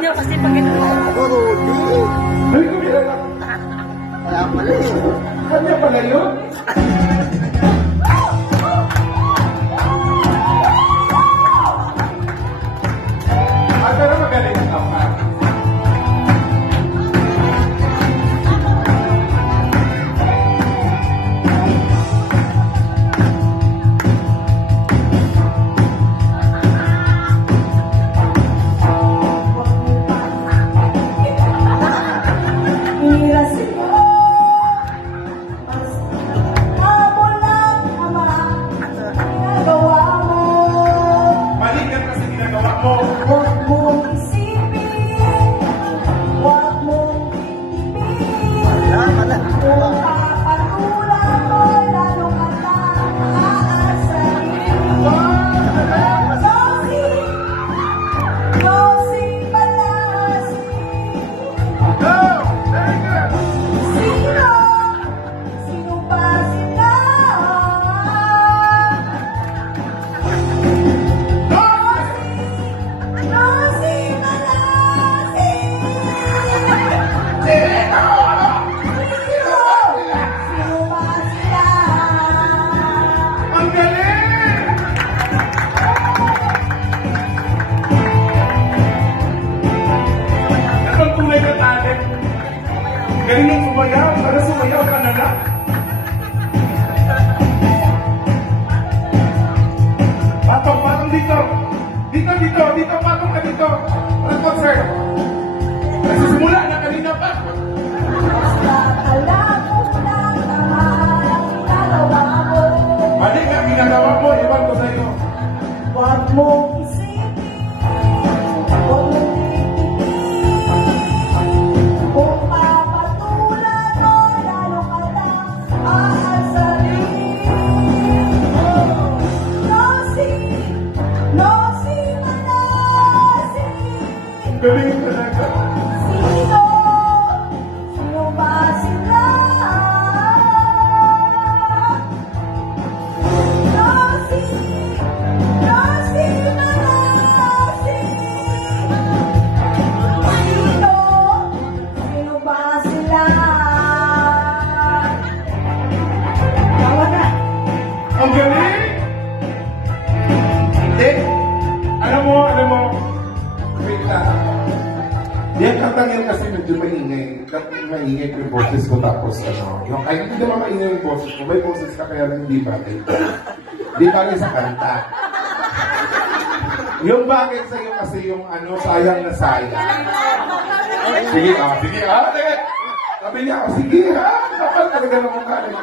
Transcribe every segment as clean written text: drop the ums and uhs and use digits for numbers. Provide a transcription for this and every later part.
niyo kasi pag ito. Ay, kumira lang. Kaya pala eh. Kanya pala yun? Pero magaling ang tama. Balikan kasi ginagawa mo. Huwag mong isipin, huwag mong titipin. Kung papatulan mo, lalo ka na aasarin. Nosing balasin. Sino ba sila? Ang galing! Ang tunay na talent. Galing yung sumayaw. Para sumayaw ka na lang. Patong dito. Dito, patong ka dito. Ang concert. Nagsisimula na kanina pa. Balik ang ginagawa mo, iwan ko sa'yo. Huwag mong isipin, huwag mong titipin. Kung papatulan mo, lalo ka lang aasarin. Nosing balasin. Galing talaga. Sino ba sila? Nosing balasin. Sino ba sila? Tawa na. Ang galing! Hindi. Alam mo. Wait lang. Yan katangin kasi medyo maingay. Maingay ko yung boses ko tapos yung kahit hindi naman maingay yung boses ko, may boses ka kaya hindi bagay. Hindi bagay sa kanta. Yung bagay sa'yo kasi yung sayang na sayang. Sige. Sabi niya, sige ha. Kapal talaga na mukha niya.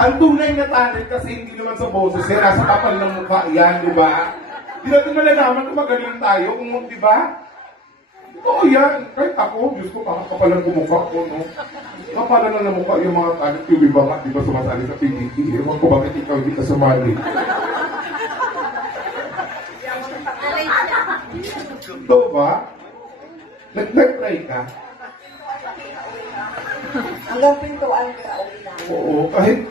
Ang tunay na talent kasi hindi naman sa boses yan, nasa kapal ng mukha yan, di ba? Di natin malalaman kung magaling tayo, kung di ba? Oo yan, kahit ako, Diyos ko, kakakapalan ko mukha ko, no? Kapalan na ng mukha yung mga talent, yung iba nga, di ba sumasali sa PBT? Ewan ko bakit ikaw hindi ka sumali. Ito ba? Nag-try ka? Hanggang pintuan ka uwi na. Oo, kahit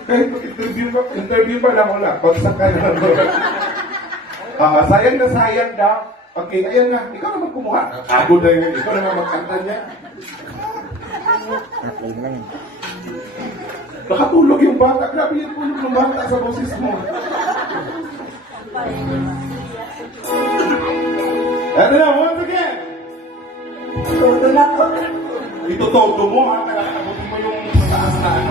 interview pa lang wala, bagsak ka na doon. Sayang na sayang daw. Okay, ayan na, ikaw naman kumuha. Ako na yun, ikaw naman magkanta niya. Nakatulog yung bata, grabe yung tulog ng bata sa boses mo. Ano na, once again. Todo na ko. Ito-todo mo ha, nakakabutin mo yung mataas na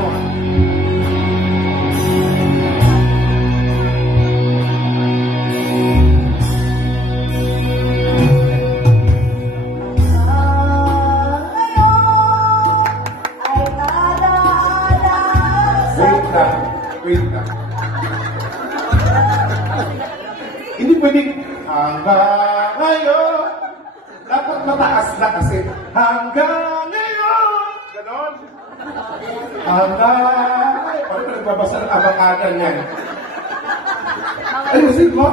Wait lang. Hindi pwedeng hanggang ngayon. Dapat mataas na kasi. Hanggang ngayon. Ganon. Hanggang ngayon. Paano ka nagbabasa ng abakadan yan? Ayusin mo.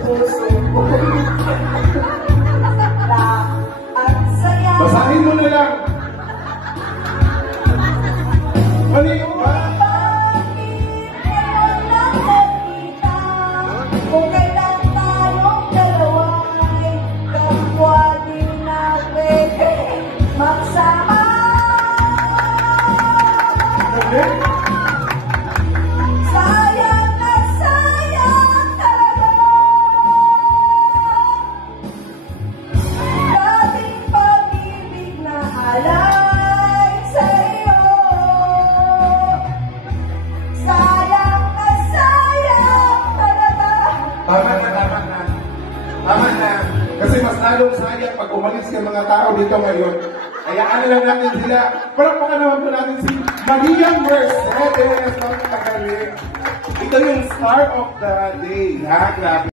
puso ko. At saya. Basahin mo na lang. Mali ba? Kung kailan tayong dalawa'y kapwa din na pwede magsama. Mali? Sayang na sayang talaga. Dating pag-ibig na alay sa'yo. Sayang na sayang talaga. Tama na, tama na. Tama na. Kasi mas lalong sayang pag umalis yung mga tao dito ngayon. Hayaan na lang natin sila. Palakpakan naman po natin si Maria Mercedes. Napakagaling. Ito yung star of the day. Ha? Grabe.